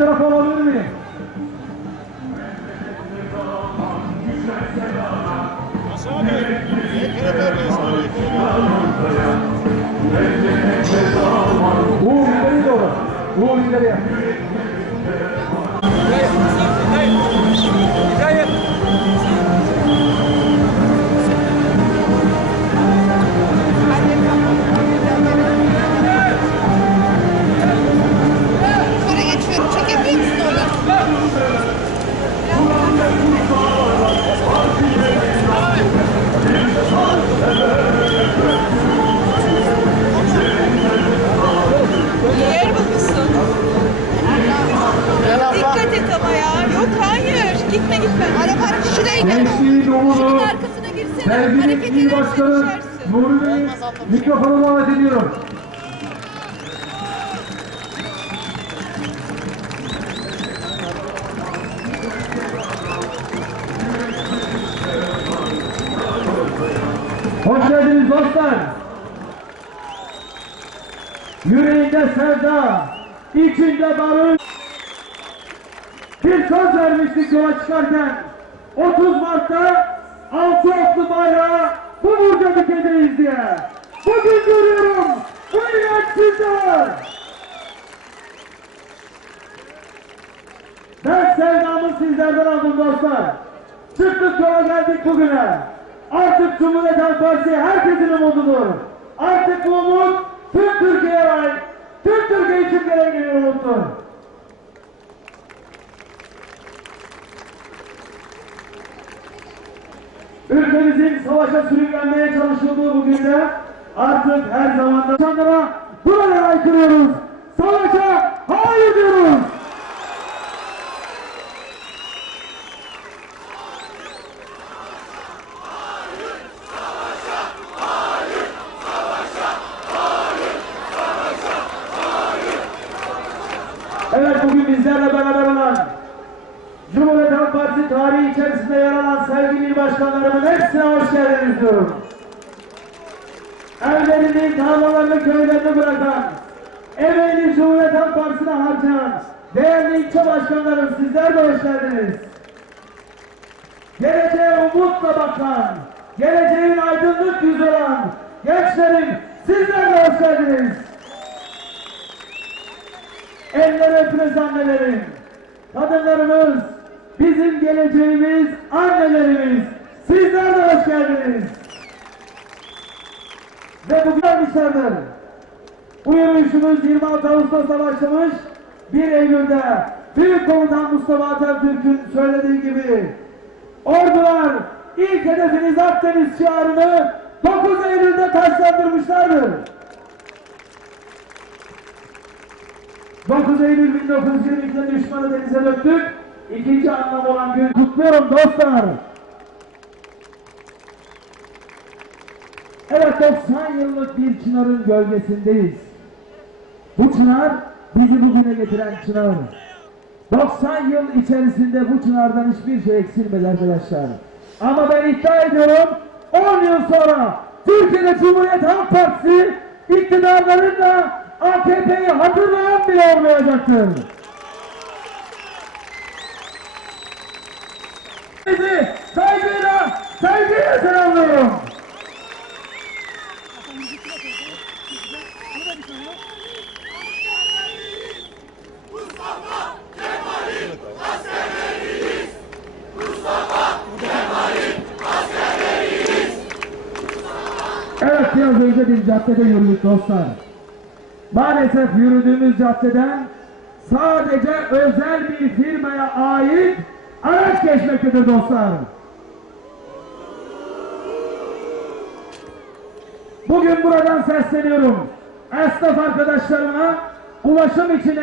tarafı alabilir miyim? Uğur ileri doğru. Uğur ileriye. Hayır. Başkanı. Nuri Bey mikrofonu davet ediyorum. Hoş geldiniz dostlar. Yüreğinde sevda, içinde barış. Bir söz vermiştik yola çıkarken. 30 Mart'ta altı oklu bayrağı bu burca dikeceğiz diye. Bugün görüyorum bu inanç sizde. Ben sevdamı sizlerden aldım dostlar. Çıktık yola geldik bugüne. Artık Cumhuriyet Halk Partisi herkesin umududur. Artık bu umut tüm Türkiye'ye ait, tüm Türkiye için gelen bir umuttur. Ülkemizin savaşa sürüklenmeye çalışıldığı bu günde artık her zamanda insanlara burada aykırıyoruz. Savaşa hayır diyoruz. Evet bugün bizlerle beraber olan Cumhuriyet Halk Partisi tarihi içerisinde yer alan sevgili il başkanlarımın hepsine hoş geldiniz diyorum. Evlerini, tarlalarını, köylerini bırakan, emeğini Cumhuriyet Halk Partisi'ne harcayan değerli ilçe başkanlarım sizler de hoş geldiniz. Geleceğe umutla bakan, geleceğin aydınlık yüzü olan gençlerim sizler de hoş geldiniz. Eller öpünüz annelerim. Kadınlarımız, bizim geleceğimiz annelerimiz. Sizler de hoş geldiniz. Ve bugün almışlardır. Bu yürüyüşümüz 26 Ağustos'ta başlamış. 1 Eylül'de Büyük Komutan Mustafa Atatürk'ün söylediği gibi ordular ilk hedefiniz Akdeniz şiarını 9 Eylül'de taşlandırmışlardır. 9 Eylül 1922'de düşmanı denize döktük. İkinci anlam olan gün kutluyorum dostlar. Evet 90 yıllık bir çınarın gölgesindeyiz. Bu çınar bizi bugüne getiren çınar. 90 yıl içerisinde bu çınardan hiçbir şey eksilmedi arkadaşlar. Ama ben iddia ediyorum 10 yıl sonra Türkiye'de Cumhuriyet Halk Partisi iktidarlarında AKP'yi hatırlayan bile olmayacaktır. Sizi saygıyla, saygıyla selamlıyorum. Evet biraz önce bir caddede yürüdük dostlar. Maalesef yürüdüğümüz caddeden sadece özel bir firmaya ait araç geçmektedir dostlar. Bugün buradan sesleniyorum. Esnaf arkadaşlarıma ulaşım için